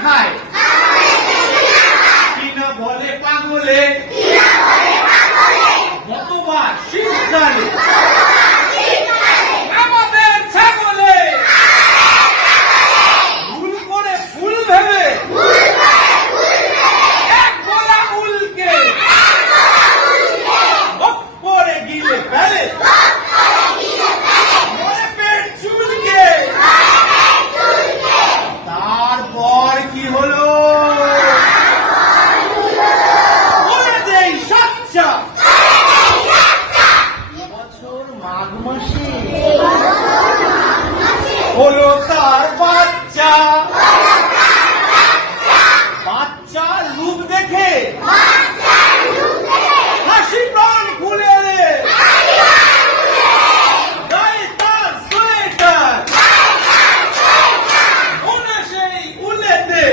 খায় কিনা বলে পাগলে কতবার শীতকালে আমাদের ছাগলে ভুল করে ফুল ভেবে এক গোলা উলকে করে গিলে ফেলে মরে পেট চুলকে তারপর কি হলো বলে দেই সাচ্চা বছর মাঘ মাসে হলো তার বাচ্চা বাচ্চার রূপ দেখে হাসি প্রাণ খুলে রে গায়ে তার সোয়েটার মনে সেই উলেতে